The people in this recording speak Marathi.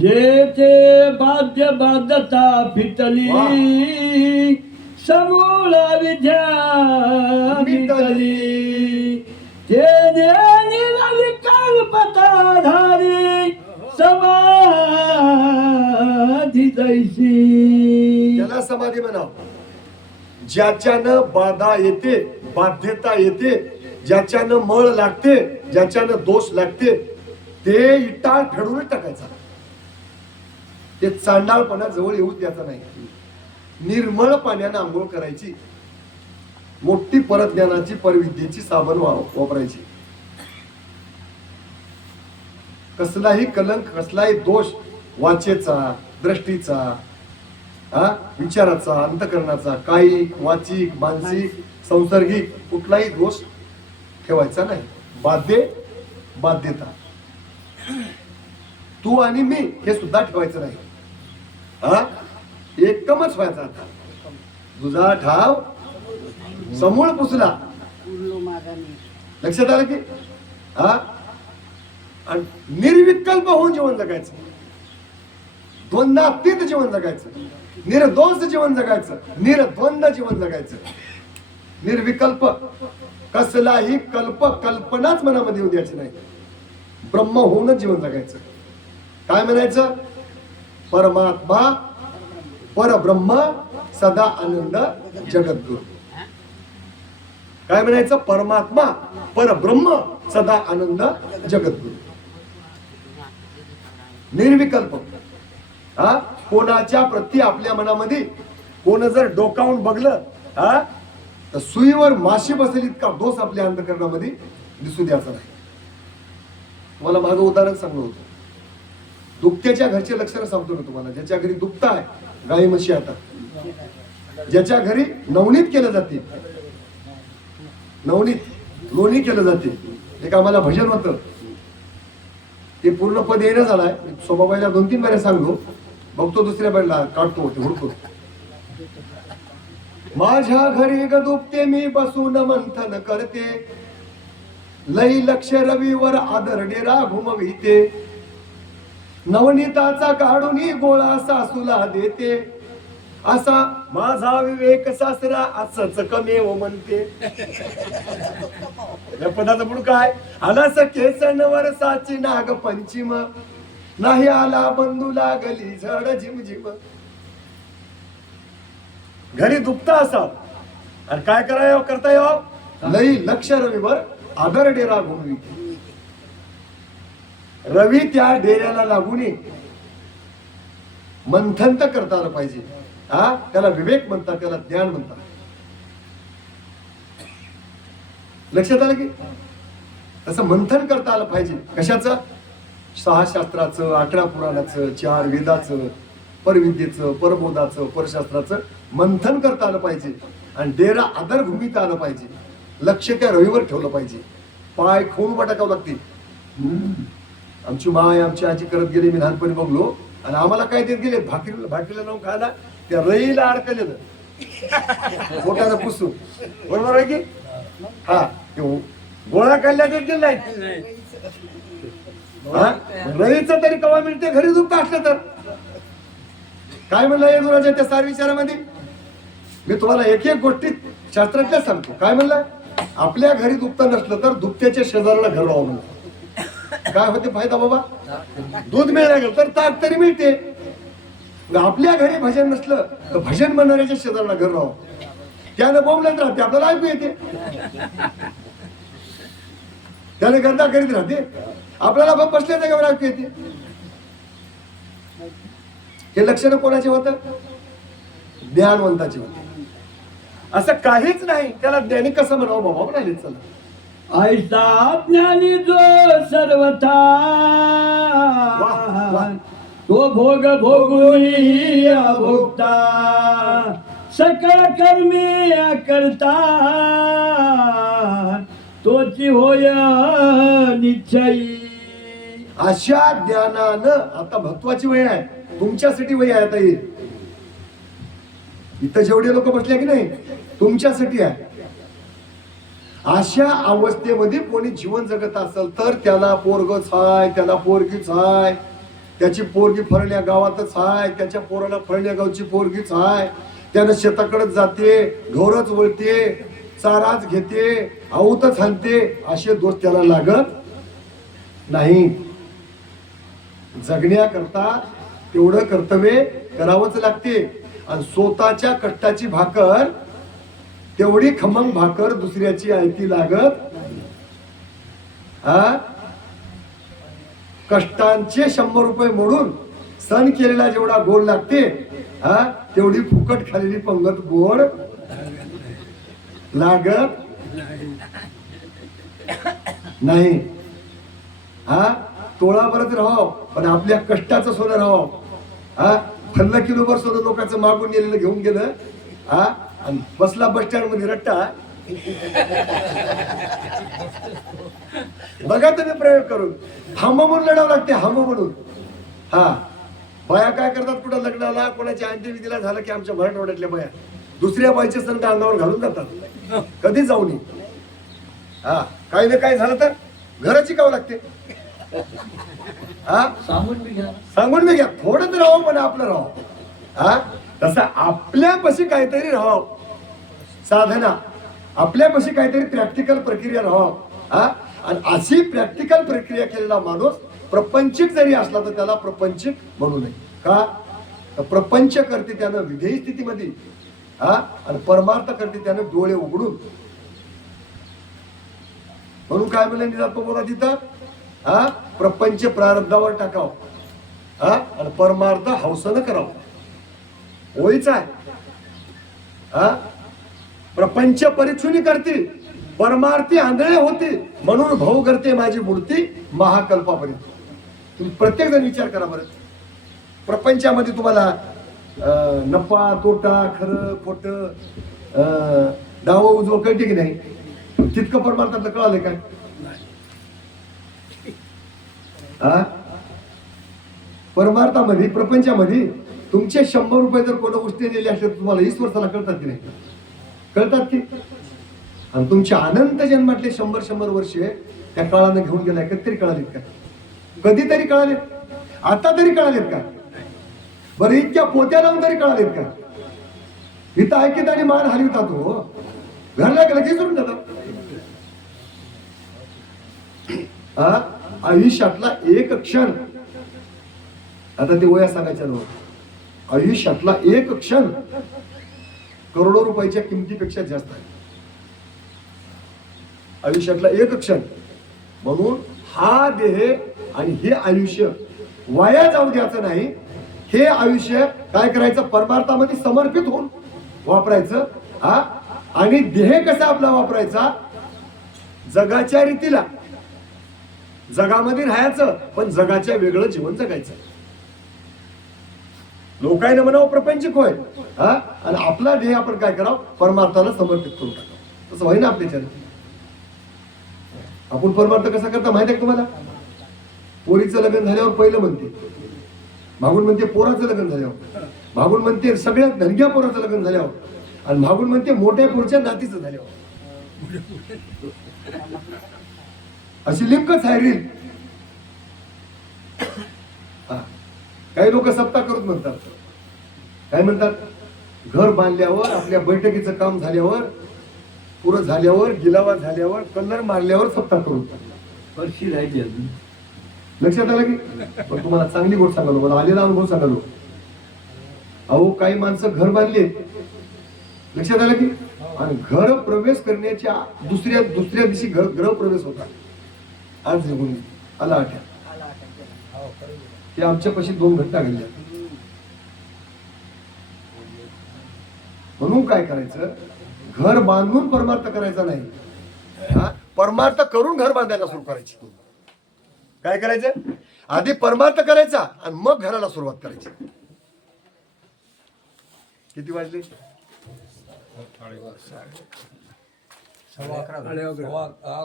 जेथे बाध्य बाध्यता फिटली समूळ विद्या मिटली ते कल्पताधारी समाधी जैसी. त्याला समाधी म्हणाव. ज्याच्यानं बाधा येते, बाध्यता येते, ज्याच्यानं मळ लागते, ज्याच्यानं दोष लागते, ते इटाळ फेडून टाकायचा. ते चांडाळपणा जवळ येऊ द्यायचा नाही. निर्मळ पाण्यानं आंघोळ करायची. मोठी परज्ञानाची परविद्येची साबण वापरायची. कसलाही कलंक, कसलाही दोष वाचेचा, दृष्टीचा, विचाराचा, अंतकरणाचा, कायिक, वाचिक, मानसिक, संसर्गिक कुठलाही दोष ठेवायचा नाही. बाध्यता तू आणि मी हे सुद्धा ठेवायचं नाही. एकदमच व्हायचा. आता तुझा ठाव समूळ पुसला. लक्षात आलं की आणि निर्विकल्प होऊन जीवन जगायचं. द्वंद्वातीत जीवन जगायचं. निर्दोष जीवन जगायचं. निर्द्वंद्व जीवन जगायचं. निर्विकल्प कसलाही कल्पनाच मनामध्ये येऊ द्यायची नाही. ब्रह्म होऊनच जीवन जगायचं. काय म्हणायचं? परमात्मा परब्रह्म सदा आनंद जगद्गुरु. काय म्हणायचं? परमात्मा परब्रह्म सदा आनंद जगद्गुरु. निर्विकल्प. कोणाच्या प्रती आपल्या मनामध्ये कोण जर डोकावून बघलं तर सुईवर माशी बसेल इतका दोष आपल्या अंतःकरणामध्ये दिसू द्यायचा नाही. तुम्हाला मागं उदाहरण सांगलं होतं. दुखत्याच्या घरचे लक्षणं सांगतो ना तुम्हाला. ज्याच्या घरी दुखत आहे, गाई म्हशी आता, ज्याच्या घरी नवनीत केलं जाते, नवनीत लोणी केलं जाते. एक आम्हाला भजन होतं, ते पूर्ण पद येणं झालाय. स्वभावाला 2-3 बारे सांगतो, बघतो दुसऱ्या बारीला काढतो होते हुडतो. माझ्या घरी ग दुखते मी बसून मंथन करते, लई लक्ष रवीवर आदर डेरा घुमविते, नवनीताचा काढून गोळा सासूला देते, असा माझा विवेक सासरा असच कमेव म्हणते. या पदाचा पुढं काय? आला सखे सणवर साची नाग पंचिम, नाही आला बंधू लागली झड झिमझिम. घरी दुखता असाल आणि काय करता येऊ? लई लक्ष रवीवर आदर डेरा घुमवी. रवी त्या डेऱ्याला लागून मंथन तर करता आलं पाहिजे. त्याला विवेक म्हणतात, त्याला ज्ञान म्हणतात. लक्षात आलं की तसं मंथन करता आलं पाहिजे. कशाचं? 6 शास्त्राचं, 18 पुराणाचं, 4 वेदाचं, परविद्येचं, परबोधाचं, परशास्त्राचं मंथन करता आलं पाहिजे. आणि डेरा आदर भूमीत आलं पाहिजे. लक्ष त्या रवीवर ठेवलं पाहिजे. पाय खोल टाकावं लागते. आमची माय आमची आजी करत गेली, मी लहानपणी बघलो. आणि आम्हाला काय देत गेले? भाकरीला लावून खायला त्या रईला अडकलेलं पोटाला पुसून. बरोबर आहे की? गोळा काढल्या देत गेले नाही. रईचं तरी कवा मिळते घरी दुखत असलं तर. काय म्हणलं येदुराच्या त्या 4 विचारामध्ये? मी तुम्हाला एक गोष्टीत शास्त्रातल्या सांगतो. काय म्हणलं? आपल्या घरी दुखतं नसलं तर दुखत्याच्या शेजाऱ्याला घर राहावं म्हणलं. काय होते फायदा बाबा? दूध मिळायला गेलं तर ताक तरी मिळते. आपल्या घरी भजन नसलं तर भजन म्हणणाऱ्याच्या शेजाऱ्याला घर राहावं. त्यानं बोंबलत राहते, आपल्याला ऐकू येते. त्याने गर्दा करीत राहते, आपल्याला बसल्या जागेवर ऐकू येते. हे लक्षण कोणाचे होतं? ज्ञानवंताचे होते. असं काहीच नाही. त्याला ज्ञानी कसं म्हणावं बाबा म्हणाले. चला, ऐसा ज्ञानी जो सर्वथा तो भोग भोगुनी अभोगता, सकळ कर्मी करता तोची होय निश्चयी. अशा ज्ञानानं आता महत्वाची वय आहे. तुमच्यासाठी वय आहे. आता इथं जेवढे लोक बसले की नाही तुमच्यासाठी आहे. अशा अवस्थेमध्ये कोणी जीवन जगत असेल तर त्याला पोरगच हाय, त्याला पोरगीच हाय, त्याची पोरगी फळण्या गावातच हाय, त्याच्या पोराला फळण्या गावची पोरगीच हाय, त्यानं शेताकडेच जाते, ढोरच वळते, चाराच घेते, आऊतच हाणते, असे दोष त्याला लागत नाही. जगण्याकरता तेवढं कर्तव्य करावंच लागते. आणि स्वतःच्या कष्टाची भाकर तेवढी खमंग भाकर दुसऱ्याची आयती लागत. कष्टांचे 100 रुपये मोडून सण केलेला जेवढा गोड लागते, तेवढी फुकट खालेली पंगत गोड लागत नाही. तोळाभरच राहाव पण आपल्या कष्टाचं सोनं राहाव. फल्ल किलोभर सोनं लोकांचं मागून गेलेलं घेऊन गेलं, आणि बसला बस स्टँड मध्ये रट्टा. बघा तुम्ही प्रयोग करून. हम म्हणून लढावं लागते, हम म्हणून. बाया काय करतात, कुठं लग्नाला कोणाच्या अंत्यविधीला झालं की आमच्या मराठवाड्यातल्या बाया दुसऱ्या बाईचे सण अंगावर घालून जातात. कधी जाऊ नये. काही ना काय झालं तर घरच शिकावं लागते. सांगून मी घ्या, थोडंच राहावं पण आपलं राहावं. तसं आपल्यापाशी काहीतरी राहावं, साधना आपल्यापाशी काहीतरी प्रॅक्टिकल प्रक्रिया राहावं. आणि अशी प्रॅक्टिकल प्रक्रिया केलेला माणूस प्रपंचिक जरी असला तर त्याला प्रपंचिक म्हणू नये. का तर प्रपंच करते त्यानं विधेयी स्थितीमध्ये, आणि परमार्थ करते त्यानं डोळे उघडून. म्हणून काय म्हणलं निजात्मक तिथं, प्रपंच प्रारब्धावर टाकाव, आणि परमार्थ हौसनं करावं. होईच आहे. प्रपंच परीक्षुनी करते, परमार्थी आंधळे होते, म्हणून भाऊ करते माझी मूर्ती महाकल्पापर्यंत. तुम्ही प्रत्येक जण विचार करा बरं. प्रपंचामध्ये तुम्हाला नफा तोटा, खरं खोटं, डावं उजवं कळते की नाही? तितकं परमार्थातलं कळालंय काय? परमार्थामध्ये प्रपंचामध्ये तुमचे 100 रुपये जर कोणा उष्णे दिले असले तर तुम्हाला 20 वर्षाला कळतात की नाही? कळतात की? आणि तुमच्या अनंत जन्मातले 100 वर्षे त्या काळानं घेऊन गेलाय, कधीतरी कळालेत का? कधीतरी कळालेत? आता तरी कळालेत का? बरं इतक्या पोत्या लावून तरी कळालेत का? इथं ऐकित आणि मान हलवितात हो, घरला गेलं की सोडून जातात. आयुष्यातला एक क्षण, आता ते वया सांगायच्या नव्हतं, आयुष्यातला एक क्षण करोडो रुपयाच्या किमतीपेक्षा जास्त आहे. आयुष्यातला एक क्षण. म्हणून हा देह आणि हे आयुष्य वाया जाऊ द्यायचं नाही. हे आयुष्य काय करायचं, परमार्थामध्ये समर्पित होऊन वापरायचं. आणि देह कसा आपला वापरायचा, जगाच्या रीतीला, जगामध्ये राहायचं पण जगाच्या वेगळं जीवन जगायचं. लोकांना म्हणावं प्रपंचिक होय, आणि आपला देह आपण काय करावं, परमार्थाला समर्पित करून टाकावं. तसं होय ना आपल्याच्या. आपण परमार्थ कसा करता माहिती आहे तुम्हाला? पोरीचं लग्न झाल्यावर पहिलं म्हणते, मागून म्हणते पोराचं लग्न झाल्यावर, मागून म्हणते सगळ्यात धनग्या पोराचं लग्न झाल्यावर, आणि मागून म्हणते मोठ्या पोरच्या नातीचं झाल्यावर. अशी लिंकच आहे रील. काही लोक सप्ताह करत म्हणतात. काय म्हणतात? घर बांधल्यावर, आपल्या बैठकीचं काम झाल्यावर, पुरं झाल्यावर, गिलावा झाल्यावर, कलर मारल्यावर सप्ताह करून वर्षी राहिली अजून. लक्षात आलं की? पण तुम्हाला चांगली गोष्ट सांगालो, मला आलेला अनुभव सांगालो. अहो काही माणसं घर बांधले, लक्षात आलं की? आणि घर प्रवेश करण्याच्या दुसऱ्या दिवशी ग्रह प्रवेश होता. आज निघून आला आठ्या. ते आमच्या पाशी 2 घटना घडल्या. म्हणून काय करायचं, घर बांधून परमार्थ करायचा नाही, परमार्थ करून घर बांधायला सुरू करायची. काय करायचं, आधी परमार्थ करायचा आणि मग घराला सुरुवात करायची. किती वाजले? 11:15.